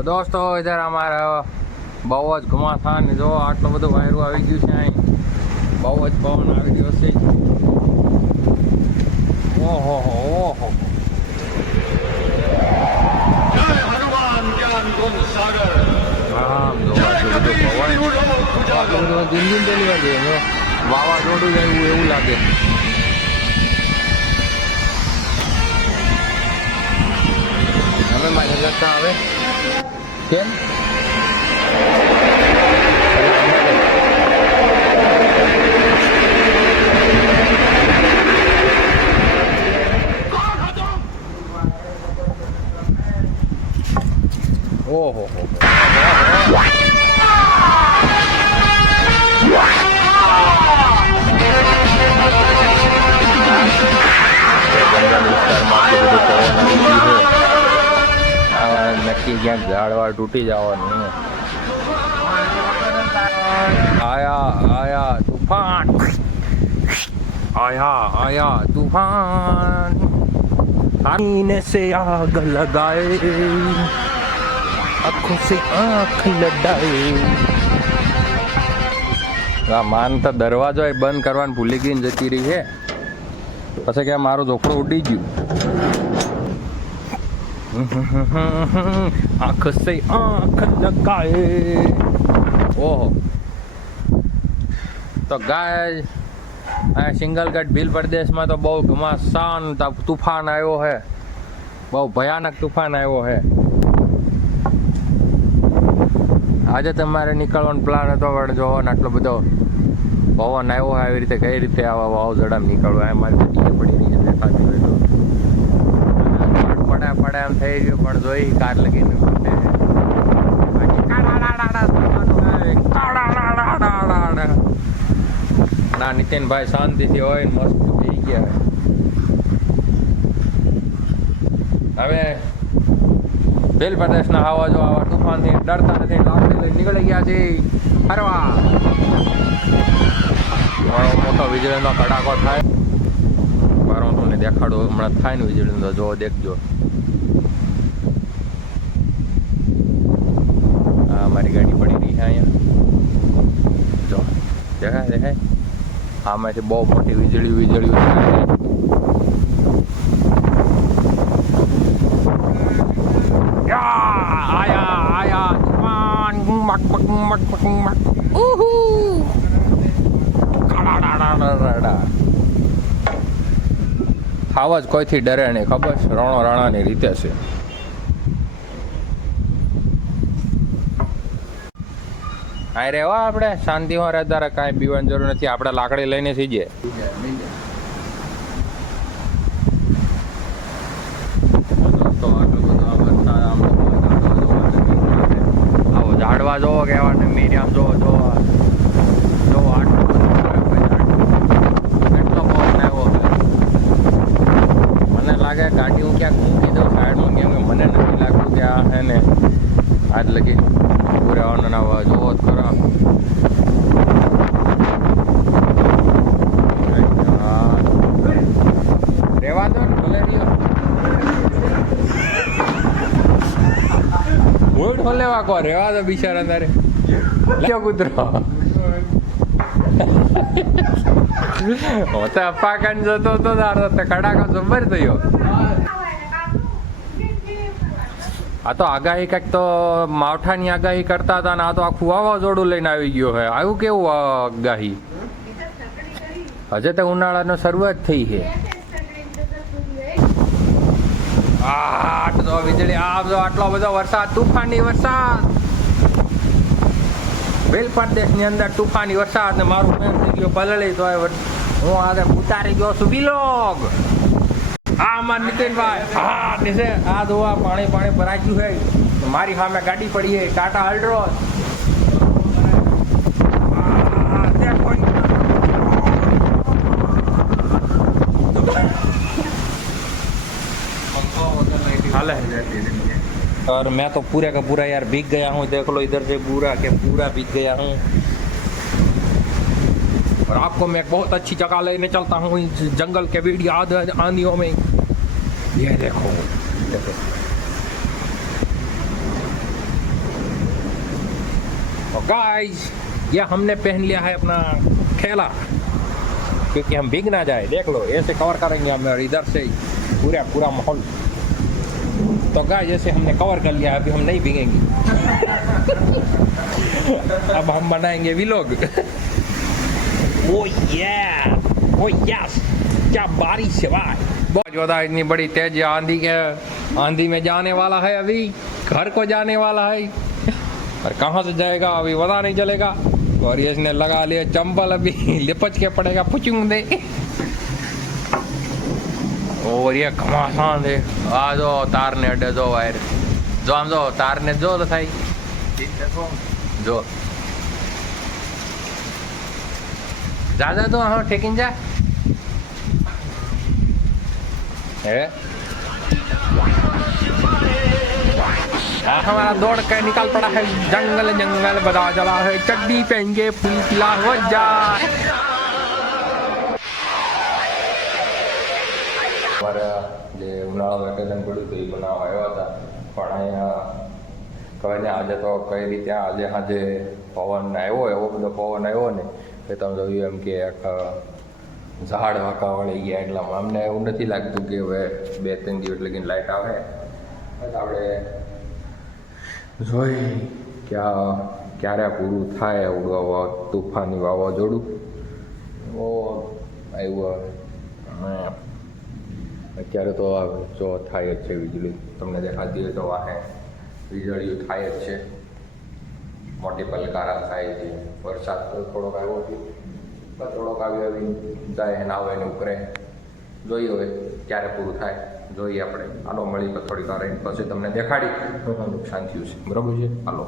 તો દોસ્તો ઇધર અમારે બહુ જ ઘુમાથાન જો આટલું બધું વાયરું આવી ગયું છે અહીં. બહુ જ પવન આવી ગયો છે. ઓહો હો ઓહો. વાવાઝોડું આવ્યું એવું લાગે. હવે મારી લગતા આવે. કેમ ઓહો હો જંગલ વિસ્તારમાં આટલું બધું પવન આવી ગયું છે બાકી ક્યાંક ઝાડવાળ તૂટી જવાનું આયા આયા, તુફાન. આયા આયા, તુફાન. આઈને સે આગ લગાએ આખો સે આંખ લડાએ માન તો દરવાજો બંધ કરવાનું ભૂલી ગઈ જતી રહી છે પછી કે મારું ઝોપડું ઉડી ગયું. આંખ સે આંખ લગાએ ઓહો તો ગાય આ સિંગલગઢ ભીલ પ્રદેશમાં તો બહુ ઘમાસાન તુફાન આવ્યો છે. બહુ ભયાનક તુફાન આવ્યો છે. આજે તમારે નીકળવાનો પ્લાન હતો પણ જો આટલો બધો પવન આવ્યો હોય આવી રીતે કઈ રીતે આવા વાવાઝોડામાં નીકળવું એમ પડી રહી છે, દેખાતી હોય તો. પડે એમ થઈ ગયું, પણ જોઈ કાર લગીને ના નીતિનભાઈ શાંતિથી હોય ને મસ્ત થઈ ગયા હવે ભીલ પ્રદેશના આવા જો આવા તુફાનથી ડરતા નથી લાકડી લઈ નીકળી ગયા છે. ફરવા ઘણો મોટો વીજળીનો કડાકો થાય પર હું તમને દેખાડું હમણાં થાય ને વીજળીનો જો દેખજો હા મારી ગાડી પડી રહી છે અહીંયા. જો દેખાય દેખાય. આમાંથી બહુ મોટી વીજળી વીજળી જ કોઈથી ડરે નહીં ખબર છે? રણો રાણાની રીતે છે. આ રેવા આપણે? શાંતિમાં રહેતા રહે કાંઈ પીવાની જરૂર નથી. આપણે લાકડી લઈને સીજે. આમ આવો ઝાડવા જોવો કેવા ને મીડિયમ જોવો જોવો જોવો આટલું પવન આવ્યો મને લાગે ગાડી હું ક્યાંક મૂકી દઉં સાઈડમાં કેમ કે મને નથી લાગતું કે આ હે ને આજ લગી. પૂરા ના જોવો જ ખરા રેવા દો ને ભલે રહ્યો મૂળ ખોલેવા કો રેવા દો બિચારા તારે. લ્યો કૂતરો હું તો અપાકન જતો હતો તારો તો કડાકો જબર થયો. આ તો આગાહી કંઈક તો માવઠાની આગાહી કરતા હતા ને આ તો આખું વાવાઝોડું લઈને આવી ગયો હે આવ્યું કેવું આગાહી? હજે તો ઉનાળાનો શરૂઆત થઈ છે. આટ તો વીજળી, આ બધો આટલો બધો વરસાદ, તુફાની વરસાદ. વેલ પ્રદેશની અંદર તુફાની વરસાદ ને મારું પ્રેમ થઈ પલળી, તો હું આગળ ઉતારી ગયો છું બિલોગ આ અમાર નીતિનભાઈ હા નીચે આ જોવા પાણી પાણી ભરાઈ ગયું છે મારી સામે ગાડી પડી છે ટાટા અલ્ટ્રોસ આ દેખો हाल है और मैं तो पूरा का पूरा यार भीग गया हूँ देख लो इधर से पूरा के पूरा भीग गया हूँ और आपको मैं बहुत अच्छी जगह लेने चलता हूँ इस जंगल के बीड़ी आध आंधियों में ये देखो देखो गाइस ये हमने पहन लिया है अपना खेला क्योंकि हम भीग ना जाए। देख लो ऐसे कवर करेंगे हम और इधर से पूरा पूरा माहौल। तो गाय जैसे हमने कवर कर लिया अभी हम नहीं भीगेंगे। अब हम बनाएँगे व्लॉग ओ ये ओ यस क्या बारिश है भाई बहुत ज्यादा इतनी बड़ी तेज आंधी के आंधी में जाने वाला है अभी घर को जाने वाला है और कहाँ से जाएगा अभी पता नहीं चलेगा वॉरियर्स इसने लगा लिया चंबल अभी लिपच के पड़ेगा पुचुंग दे और ये घमासान दे आ जो तार ने अड्डे जो वायर जो हम जो तार ने जो थाई जो जा जा तो हाँ ठेकिन जा હે हाँ हमारा दौड़ के निकल पड़ा है जंगल जंगल बदा चला है चड्डी पहन के फूल खिला हो जा અમારા જે ઉનાળા વેકેશન પડ્યું હતું એ બનાવવા આવ્યા હતા પણ અહીંયા કહે ને આજે તો કઈ રીતે આજે આજે પવન આવ્યો એવો બધો પવન આવ્યો ને કે તમે જોયું એમ કે આખા ઝાડ વાંકા વળી ગયા એટલામાં અમને એવું નથી લાગતું કે હવે બે, ત્રણ દિવસ લગીને લાઇટ આવે. આપણે જોઈ ક્યાં, ક્યારે પૂરું થાય એવું તુફાની વાવાઝોડું. આવ્યું અને અત્યારે તો જો થાય જ છે વીજળી. તમને દેખાતી હોય તો વાહે. વીજળીઓ થાય જ છે. મોટી પલકારા થાય છે. વરસાદ તો થોડોક આવ્યો છે. થોડોક આવી આવી જાય એને આવે ને ઉપરે જોઈએ હવે ક્યારે પૂરું થાય. જોઈએ આપણે. હાલો, મળી થોડીક વાર પછી તમને દેખાડી. નુકસાન થયું છે. બરાબર છે? હાલો.